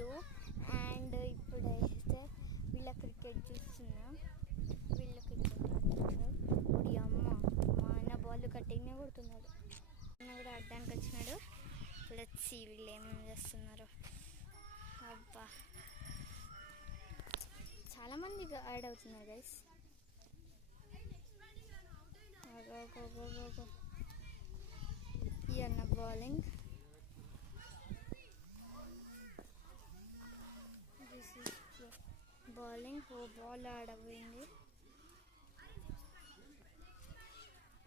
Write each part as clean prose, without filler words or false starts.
2 and ఇప్పుడు అయితే వీళ్ళ క్రికెట్ చూస్తున్నా. వీళ్ళు క్రికెట్ ఆడుతున్నారు. ఇప్పుడు అమ్మ మా అన్న బాల్ గట్టిగానే కొడుతున్నాడు. అన్న కూడా ఆడడానికి వచ్చినాడు. లెట్స్ సీ వీళ్ళు ఏమేమి చేస్తున్నారు. అబ్బా చాలామంది యాడ్ అవుతున్నారు గైస్. ఈ అన్న బౌలింగ్. This is bowling. ఓ బాల్ ఆడబోయింది.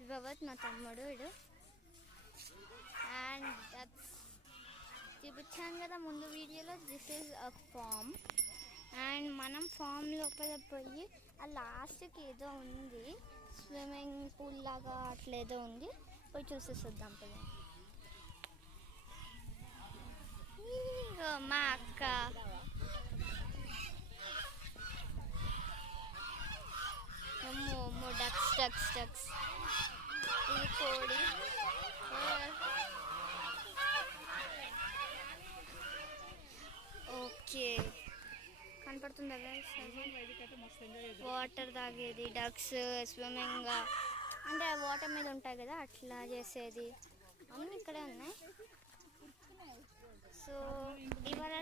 వివత్ నా తమ్ముడు ఇడు. అండ్ దట్స్ చూపించాను కదా ముందు వీడియోలో. This is a farm. And మనం ఫామ్ లోపల పోయి ఆ లాస్ట్కి ఏదో ఉంది, స్విమ్మింగ్ పూల్ లాగా అట్లా ఏదో ఉంది, పోయి చూసేసొద్దాం పద. మా అక్క అమ్మో డక్స్ డక్స్ డక్స్. ఇది కోడి. ఓకే కనపడుతుందా వాటర్ తాగేది, డక్స్ స్విమ్మింగ్ అంటే వాటర్ మీద ఉంటాయి కదా అట్లా చేసేది అన్నీ ఇక్కడే ఉన్నాయి. సో ఇవాళ